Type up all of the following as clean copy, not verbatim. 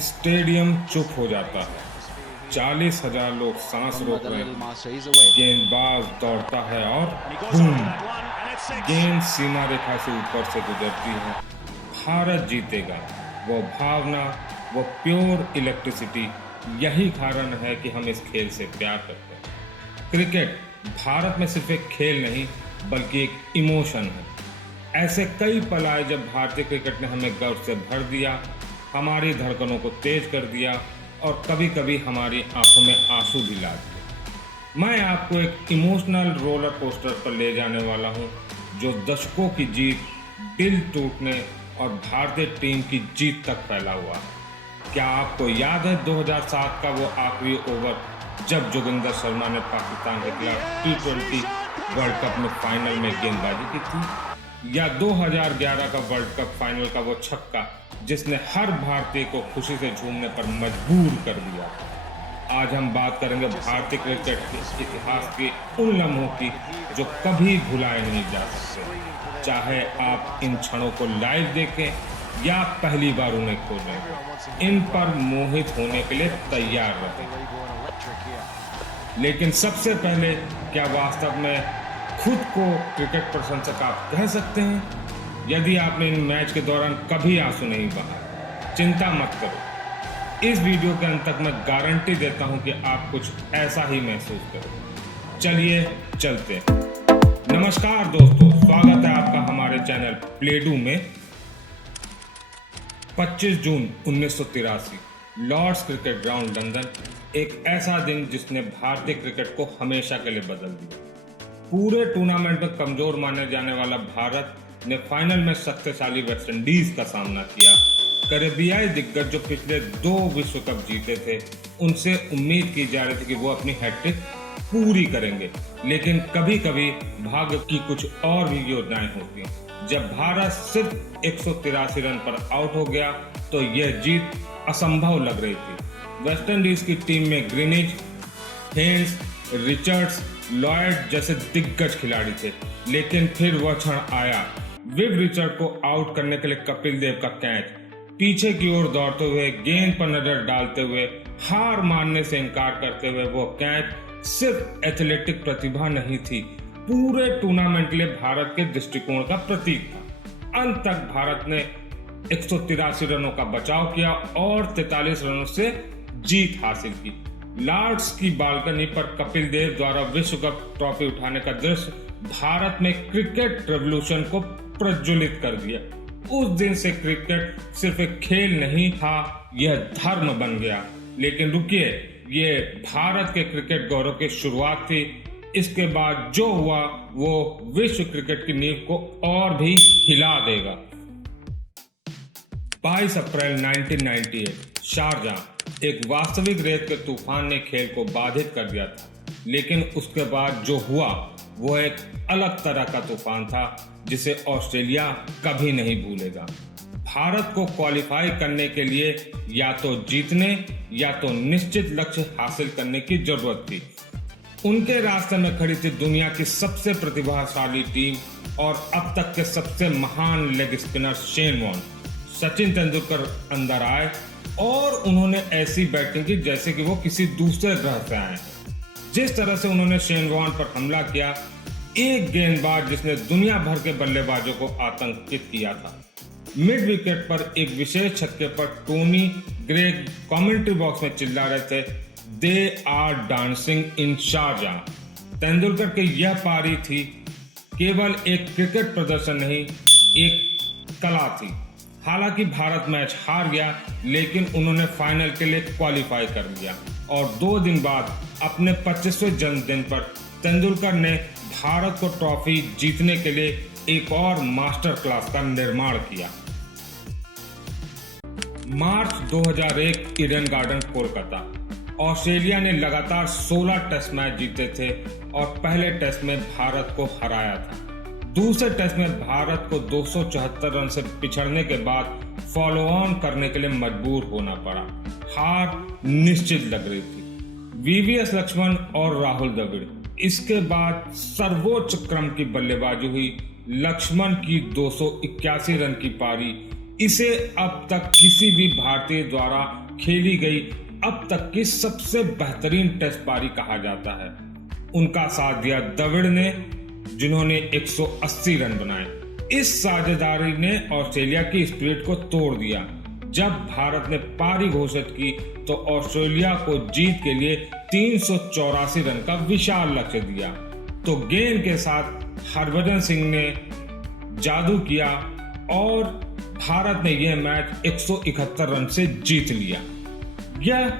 Stadium चुप हो जाता है। 40,000 लोग सांस रोक रहे हैं। गेंदबाज दौड़ता है और बूम, गेंद सीमा रेखा से ऊपर से गुजरती है। भारत जीतेगा। वो भावना, वो प्योर इलेक्ट्रिसिटी, यही कारण है कि हम इस खेल से प्यार करते हैं। क्रिकेट भारत में सिर्फ एक खेल नहीं बल्कि एक इमोशन है। ऐसे कई पल आए जब भारतीय क्रिकेट ने हमें गर्व से भर दिया, हमारी धड़कनों को तेज कर दिया और कभी कभी हमारी आंखों में आंसू भी ला दिए। मैं आपको एक इमोशनल रोलर कोस्टर पर ले जाने वाला हूं, जो दशकों की जीत, दिल टूटने और भारतीय टीम की जीत तक फैला हुआ है। क्या आपको याद है 2007 का वो आखिरी ओवर जब जोगिंदर शर्मा ने पाकिस्तान के खिलाफ T20 वर्ल्ड कप में फाइनल में गेंदबाजी की थी? या 2011 का वर्ल्ड कप फाइनल का वो छक्का जिसने हर भारतीय को खुशी से झूमने पर मजबूर कर दिया? आज हम बात करेंगे भारतीय क्रिकेट के इतिहास के उन लम्हों की जो कभी भुलाए नहीं जा सकते। चाहे आप इन क्षणों को लाइव देखें या पहली बार उन्हें खोजें, इन पर मोहित होने के लिए तैयार रहें। लेकिन सबसे पहले, क्या वास्तव में खुद को क्रिकेट प्रशंसक आप कह सकते हैं? यदि आपने इन मैच के दौरान कभी आंसू नहीं बहाए, चिंता मत करो। इस वीडियो के अंत तक मैं गारंटी देता हूं कि आप कुछ ऐसा ही महसूस करोगे। चलिए चलते हैं। नमस्कार दोस्तों, स्वागत है आपका हमारे चैनल प्लेडू में। 25 जून 1983, लॉर्ड्स क्रिकेट ग्राउंड लंदन, एक ऐसा दिन जिसने भारतीय क्रिकेट को हमेशा के लिए बदल दिया। पूरे टूर्नामेंट में कमजोर माने जाने वाला भारत ने फाइनल में शक्तिशाली वेस्टइंडीज का सामना किया। कैरेबियाई दिग्गज जो पिछले 2 विश्व कप जीते थे, उनसे उम्मीद की जा रही थी कि वो अपनी हैट्रिक पूरी करेंगे, लेकिन कभी कभी भाग्य की कुछ और भी योजनाएं होती हैं। जब भारत सिर्फ 183 रन पर आउट हो गया तो यह जीत असंभव लग रही थी। वेस्टइंडीज की टीम में ग्रीनिज, हेन्स, रिचर्ड्स, लॉयड जैसे दिग्गज खिलाड़ी थे, लेकिन फिर वह क्षण आया। विव रिचर्ड को आउट करने के लिए कपिल देव का कैच, पीछे की ओर दौड़ते हुए, गेंद पर नजर डालते हुए, हार मानने से इनकार करते हुए वो कैच सिर्फ एथलेटिक प्रतिभा नहीं थी, पूरे टूर्नामेंट के लिए भारत के दृष्टिकोण का प्रतीक था। अंत तक भारत ने 183 रनों का बचाव किया और 43 रनों से जीत हासिल की। लॉर्ड्स की बालकनी पर कपिल देव द्वारा विश्व कप ट्रॉफी उठाने का दृश्य भारत में क्रिकेट रेवोल्यूशन को प्रज्वलित कर दिया। उस दिन से क्रिकेट सिर्फ एक खेल नहीं था, यह धर्म बन गया। लेकिन रुकिए, ये भारत के क्रिकेट गौरव की शुरुआत थी। इसके बाद जो हुआ वो विश्व क्रिकेट की नींव को और भी हिला देगा। 22 अप्रैल 1998, शारजाह, एक वास्तविक रेत के तूफान ने खेल को बाधित कर दिया था। लेकिन उसके बाद जो हुआ वो एक अलग तरह का तूफान था जिसे ऑस्ट्रेलिया कभी नहीं भूलेगा। भारत को क्वालिफाई करने के लिए या तो जीतने या तो निश्चित लक्ष्य हासिल करने की जरूरत थी। उनके रास्ते में खड़ी थी दुनिया की सबसे प्रतिभाशाली टीम और अब तक के सबसे महान leg spinner Shane Warne. Sachin Tendulkar अंदर आए और उन्होंने ऐसी बैटिंग की जैसे कि वो किसी दूसरे ग्रह से आए। जिस तरह से उन्होंने शेन वॉर्न पर हमला किया, एक गेंदबाज जिसने दुनिया भर के बल्लेबाजों को आतंकित किया था। मिड विकेट पर एक विशेष छक्के पर टोनी ग्रेग कमेंट्री बॉक्स में चिल्ला रहे थे, they are dancing in Sharjah. Tendulkar की यह पारी थी केवल एक क्रिकेट प्रदर्शन नहीं, एक कला थी। हालांकि भारत मैच हार गया, लेकिन उन्होंने फाइनल के लिए क्वालिफाई कर लिया और 2 दिन बाद अपने 25वें जन्मदिन पर तेंदुलकर ने भारत को ट्रॉफी जीतने के लिए एक और मास्टर क्लास का निर्माण किया। मार्च 2001, ईडन गार्डन, कोलकाता। ऑस्ट्रेलिया ने लगातार 16 टेस्ट मैच जीते थे और पहले टेस्ट में भारत को हराया था। दूसरे टेस्ट में भारत को 274 रन से पिछड़ने के बाद फॉलो ऑन करने के लिए मजबूर होना पड़ा। हार निश्चित लग रही थी। वीवीएस लक्ष्मण और राहुल द्रविड़, इसके बाद सर्वोच्च क्रम की बल्लेबाजी हुई। लक्ष्मण की 281 रन की पारी इसे अब तक किसी भी भारतीय द्वारा खेली गई अब तक की सबसे बेहतरीन टेस्ट पारी कहा जाता है। उनका साथ दिया द्रविड़ ने, जिन्होंने 180 रन बनाए। इस साझेदारी ने ऑस्ट्रेलिया की स्पिरिट को तोड़ दिया। जब भारत ने पारी घोषित की तो ऑस्ट्रेलिया को जीत के लिए 384 रन का विशाल लक्ष्य दिया, तो गेंद के साथ हरभजन सिंह ने जादू किया और भारत ने यह मैच 171 रन से जीत लिया। यह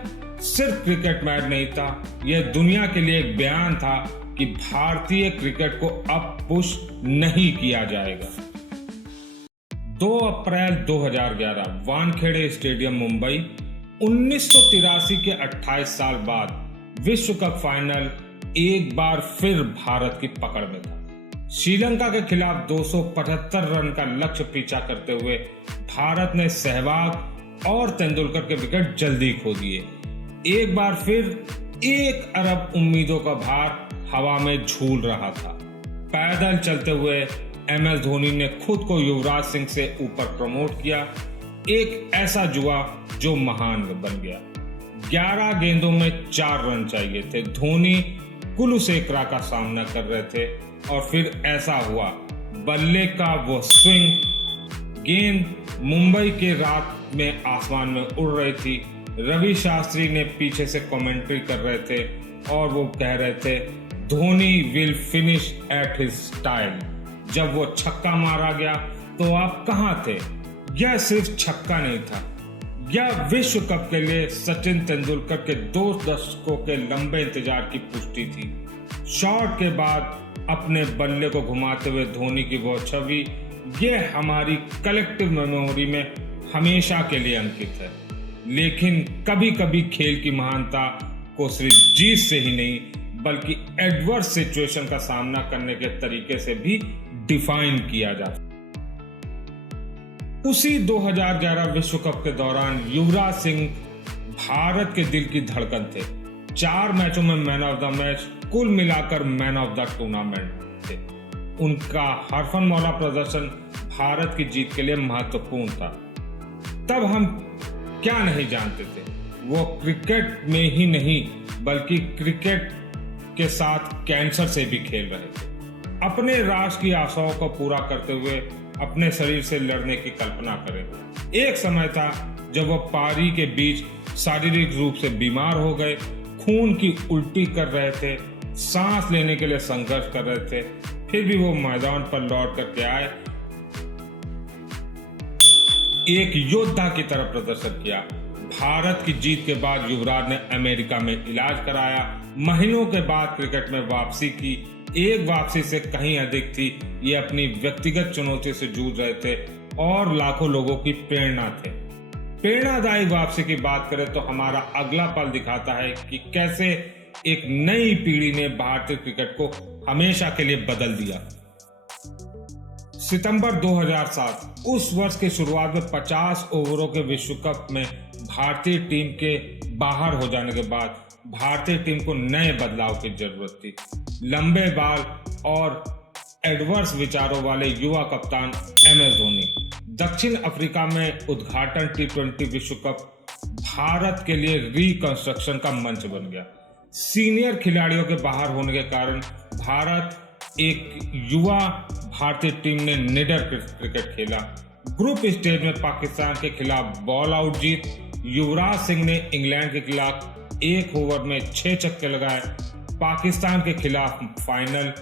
सिर्फ क्रिकेट मैच नहीं था, यह दुनिया के लिए एक बयान था कि भारतीय क्रिकेट को अब पुश नहीं किया जाएगा। 2 अप्रैल 2011 वानखेड़े स्टेडियम मुंबई। 1983 के 28 साल बाद विश्व कप फाइनल एक बार फिर भारत की पकड़ में था। श्रीलंका के खिलाफ 275 रन का लक्ष्य पीछा करते हुए भारत ने सहवाग और तेंदुलकर के विकेट जल्दी खो दिए। एक बार फिर 1 अरब उम्मीदों का भार हवा में झूल रहा था। पैदल चलते हुए MS धोनी ने खुद को युवराज सिंह से ऊपर प्रमोट किया, एक ऐसा जुआ जो महान बन गया। 11 गेंदों में 4 रन चाहिए थे। धोनी कुलुसेकरा का सामना कर रहे थे और फिर ऐसा हुआ। बल्ले का वो स्विंग, गेंद मुंबई के रात में आसमान में उड़ रही थी। रवि शास्त्री ने पीछे से कमेंट्री कर रहे थे और वो कह रहे थे, Dhoni will finish at his style. जब वो छक्का मारा गया तो आप कहां थे? यह सिर्फ छक्का नहीं था, यह विश्व कप के लिए सचिन तेंदुलकर के 2 दशकों के लंबे इंतजार की पुष्टि थी। शॉट के बाद अपने बल्ले को घुमाते हुए धोनी की वो छवि, यह हमारी कलेक्टिव मेमोरी में हमेशा के लिए अंकित है। लेकिन कभी कभी खेल की महानता को सिर्फ जीत से ही नहीं बल्कि एडवर्स सिचुएशन का सामना करने के तरीके से भी डिफाइन किया जाता। उसी 2011 विश्व कप के दौरान युवराज सिंह भारत के दिल की धड़कन थे। 4 मैचों में मैन ऑफ द मैच, कुल मिलाकर मैन ऑफ द टूर्नामेंट थे। उनका हरफनमौला प्रदर्शन भारत की जीत के लिए महत्वपूर्ण था। तब हम क्या नहीं जानते थे, वो क्रिकेट में ही नहीं बल्कि क्रिकेट के साथ कैंसर से भी खेल रहे थे। अपने राष्ट्र की आशाओं को पूरा करते हुए अपने शरीर से लड़ने की कल्पना करें। एक समय था जब वो पारी के बीच शारीरिक रूप से बीमार हो गए, खून की उल्टी कर रहे थे, सांस लेने के लिए संघर्ष कर रहे थे, फिर भी वो मैदान पर लौट करके आए, एक योद्धा की तरह प्रदर्शन किया। भारत की जीत के बाद युवराज ने अमेरिका में इलाज कराया। महीनों के बाद क्रिकेट में वापसी की। एक वापसी से कहीं अधिक थी। ये अपनी व्यक्तिगत चुनौती से जूझ रहे थे और लाखों लोगों की प्रेरणा थे। प्रेरणादायी वापसी की बात करें तो हमारा अगला पल दिखाता है कि कैसे एक नई पीढ़ी ने भारतीय क्रिकेट को हमेशा के लिए बदल दिया। सितंबर 2007, उस वर्ष की शुरुआत में 50 ओवरों के विश्व कप में भारतीय टीम के बाहर हो जाने के बाद भारतीय टीम को नए बदलाव की जरूरत थी। लंबे बाल और एडवर्स विचारों वाले युवा कप्तान MS धोनी दक्षिण अफ्रीका में उद्घाटन T20 विश्व कप भारत के लिए रिकंस्ट्रक्शन का मंच बन गया। सीनियर खिलाड़ियों के बाहर होने के कारण भारत एक युवा भारतीय टीम ने निडर क्रिकेट खेला। ग्रुप स्टेज में पाकिस्तान के खिलाफ बॉल आउट जीत। युवराज सिंह ने इंग्लैंड के खिलाफ 1 ओवर में 6 छक्के लगाए। पाकिस्तान के खिलाफ फाइनल,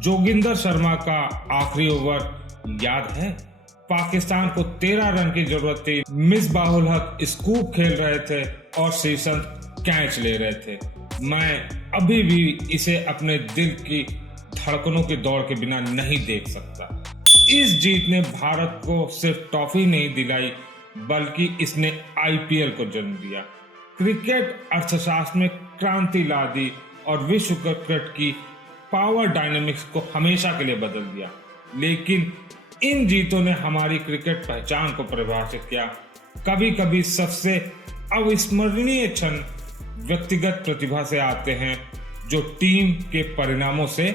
जोगिंदर शर्मा का आखिरी ओवर याद है? पाकिस्तान को 13 रन की जरूरत थी। मिसबाहुल हक स्कूप खेल रहे थे और श्रीसंत कैच ले रहे थे। मैं अभी भी इसे अपने दिल की धड़कनों की दौड़ के बिना नहीं देख सकता। इस जीत ने भारत को सिर्फ ट्रॉफी नहीं दिलाई बल्कि इसने IPL को जन्म दिया। क्रिकेट अर्थशास्त्र में क्रांति ला दी और विश्व क्रिकेट की पावर डायनामिक्स को हमेशा के लिए बदल दिया। लेकिन इन जीतों ने हमारी क्रिकेट पहचान को परिभाषित किया। कभी कभी सबसे अविस्मरणीय क्षण व्यक्तिगत प्रतिभा से आते हैं जो टीम के परिणामों से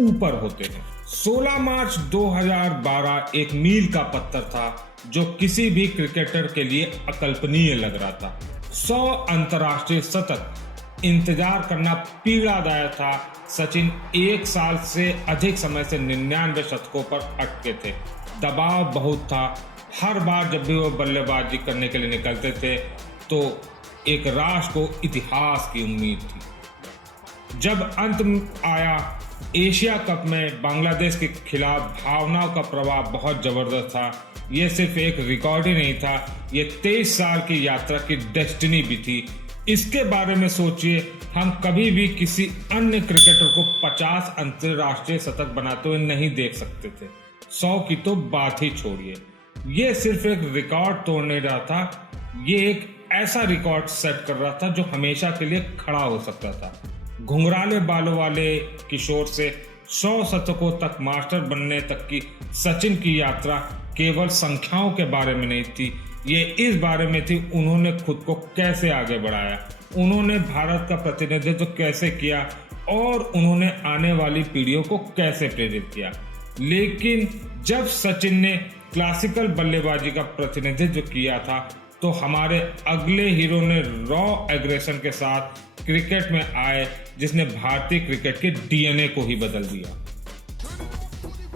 ऊपर होते हैं। 16 मार्च 2012 एक मील का पत्थर था जो किसी भी क्रिकेटर के लिए अकल्पनीय लग रहा था। 100 अंतर्राष्ट्रीय शतक इंतजार करना पीड़ादायक था। सचिन 1 साल से अधिक समय से 99 शतकों पर अटके थे। दबाव बहुत था। हर बार जब भी वो बल्लेबाजी करने के लिए निकलते थे तो एक राष्ट्र को इतिहास की उम्मीद थी। जब अंत आया एशिया कप में बांग्लादेश के खिलाफ भावनाओं का प्रभाव बहुत जबरदस्त था। ये सिर्फ एक रिकॉर्ड ही नहीं था, ये 23 साल की यात्रा की डेस्टिनी भी थी। इसके बारे में सोचिए, हम कभी भी किसी अन्य क्रिकेटर को 50 अंतर्राष्ट्रीय शतक बनाते हुए नहीं देख सकते थे। 100 की तो बात ही छोड़िए। ये सिर्फ एक रिकॉर्ड तोड़ नहीं रहा था, ये एक ऐसा रिकॉर्ड सेट कर रहा था जो हमेशा के लिए खड़ा हो सकता था। घुंघराले बालों वाले किशोर से 100 शतकों तक मास्टर बनने तक की सचिन की यात्रा केवल संख्याओं के बारे में नहीं थी, ये इस बारे में थी उन्होंने खुद को कैसे आगे बढ़ाया, उन्होंने भारत का प्रतिनिधित्व कैसे किया और उन्होंने आने वाली पीढ़ियों को कैसे प्रेरित किया। लेकिन जब सचिन ने क्लासिकल बल्लेबाजी का प्रतिनिधित्व किया था तो हमारे अगले हीरो ने रॉ एग्रेशन के साथ क्रिकेट में आए, जिसने भारतीय क्रिकेट के डीएनए को ही बदल दिया।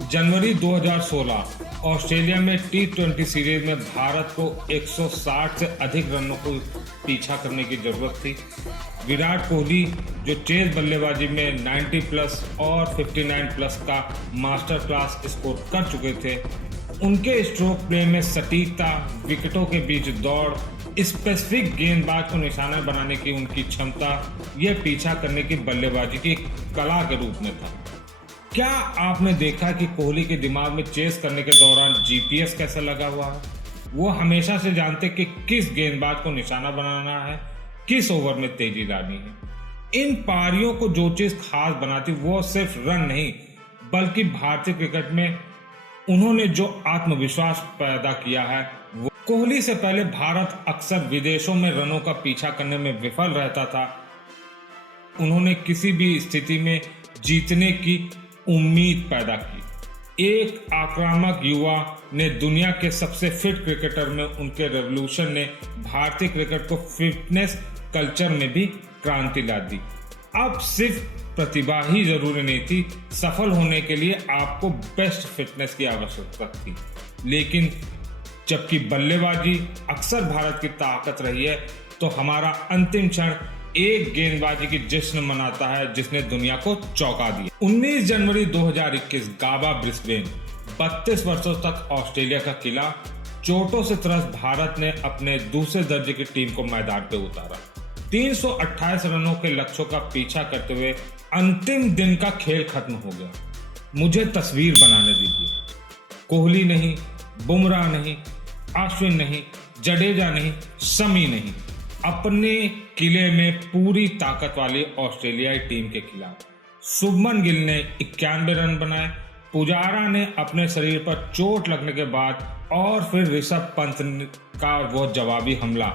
जनवरी 2016 ऑस्ट्रेलिया में T20 सीरीज में भारत को 160 से अधिक रनों को पीछा करने की जरूरत थी। विराट कोहली जो चेज बल्लेबाजी में 90 प्लस और 59 प्लस का मास्टर क्लास स्कोर कर चुके थे, उनके स्ट्रोक प्ले में सटीकता, विकेटों के बीच दौड़, स्पेसिफिक गेंदबाज को निशाना बनाने की उनकी क्षमता, यह पीछा करने की बल्लेबाजी की कला के रूप में था। क्या आपने देखा कि कोहली के दिमाग में चेस करने के दौरान जीपीएस कैसे लगा हुआ है? वो हमेशा से जानते कि किस गेंदबाज को निशाना बनाना है, किस ओवर में तेजी लानी है। इन पारियों को जो चीज खास बनाती वो सिर्फ रन नहीं, बल्कि भारतीय क्रिकेट में उन्होंने जो आत्मविश्वास पैदा किया है वो। कोहली से पहले भारत अक्सर विदेशों में रनों का पीछा करने में विफल रहता था। उन्होंने किसी भी स्थिति में जीतने की उम्मीद पैदा की। एक आक्रामक युवा ने दुनिया के सबसे फिट क्रिकेटर में उनके रेवोल्यूशन ने भारतीय क्रिकेट को फिटनेस कल्चर में भी क्रांति ला दी। अब सिर्फ प्रतिभा ही जरूरी नहीं थी, सफल होने के लिए आपको बेस्ट फिटनेस की आवश्यकता थी। लेकिन जबकि बल्लेबाजी अक्सर भारत की ताकत रही है, तो हमारा अंतिम क्षण एक गेंदबाजी की जश्न मनाता है जिसने दुनिया को चौंका दिया। 19 जनवरी 2021 गाबा ब्रिस्बेन। 32 वर्षों तक ऑस्ट्रेलिया का किला, चोटों से त्रस्त भारत ने अपने दूसरे दर्जे की टीम को मैदान पे उतारा। 328 रनों के लक्ष्यों का पीछा करते हुए अंतिम दिन का खेल खत्म हो गया। मुझे तस्वीर बनाने दीजिए। कोहली नहीं, बुमराह नहीं, अश्विन नहीं, जडेजा नहीं, शमी नहीं, अपने किले में पूरी ताकत वाली ऑस्ट्रेलियाई टीम के खिलाफ शुभमन गिल ने 91 रन बनाए। पुजारा ने अपने शरीर पर चोट लगने के बाद और फिर ऋषभ पंत का वो जवाबी हमला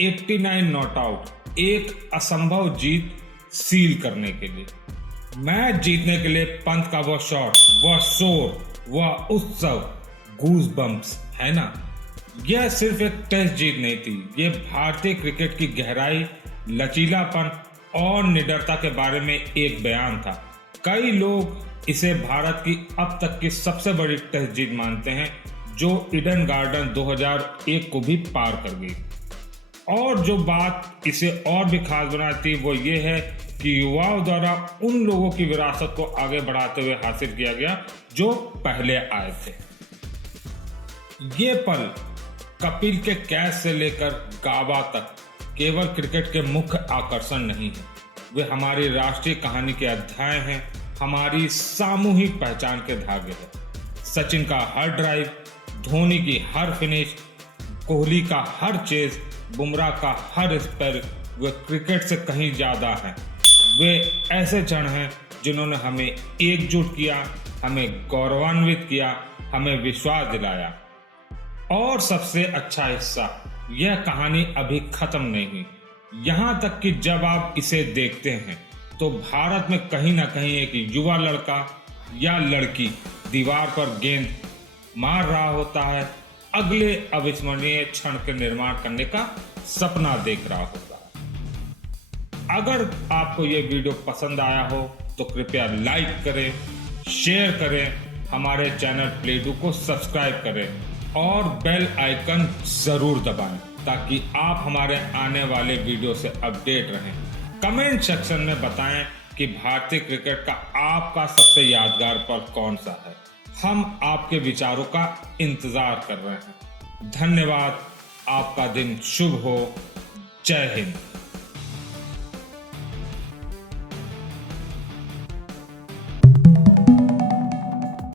89 नॉट आउट, एक असंभव जीत सील करने के लिए। मैच जीतने के लिए पंत का वह शॉट, वह शोर, वह उत्सव, गूज बम्प्स, है ना। यह सिर्फ एक टेस्ट जीत नहीं थी, ये भारतीय क्रिकेट की गहराई, लचीलापन और निडरता के बारे में एक बयान था। कई लोग इसे भारत की अब तक की सबसे बड़ी टेस्ट जीत मानते हैं, जो ईडन गार्डन 2001 को भी पार कर गई। और जो बात इसे और भी खास बनाती वो ये है कि युवाओं द्वारा उन लोगों की विरासत को आगे बढ़ाते हुए हासिल किया गया जो पहले आए थे। ये पल कपिल के कैच से लेकर गाबा तक केवल क्रिकेट के मुख्य आकर्षण नहीं है, वे हमारी राष्ट्रीय कहानी के अध्याय हैं, हमारी सामूहिक पहचान के धागे हैं। सचिन का हर ड्राइव, धोनी की हर फिनिश, कोहली का हर चेज, बुमराह का हर स्पेल, वे क्रिकेट से कहीं ज्यादा हैं। वे ऐसे क्षण हैं जिन्होंने हमें एकजुट किया, हमें गौरवान्वित किया, हमें विश्वास दिलाया। और सबसे अच्छा हिस्सा, यह कहानी अभी खत्म नहीं हुई। यहाँ तक कि जब आप इसे देखते हैं तो भारत में कहीं ना कहीं एक युवा लड़का या लड़की दीवार पर गेंद मार रहा होता है, अगले अविस्मरणीय क्षण के निर्माण करने का सपना देख रहा होगा। अगर आपको ये वीडियो पसंद आया हो तो कृपया लाइक करें, शेयर करें, हमारे चैनल प्लेडू को सब्सक्राइब करें और बेल आइकन जरूर दबाएं ताकि आप हमारे आने वाले वीडियो से अपडेट रहें। कमेंट सेक्शन में बताएं कि भारतीय क्रिकेट का आपका सबसे यादगार पल कौन सा है। हम आपके विचारों का इंतजार कर रहे हैं। धन्यवाद। आपका दिन शुभ हो। जय हिंद।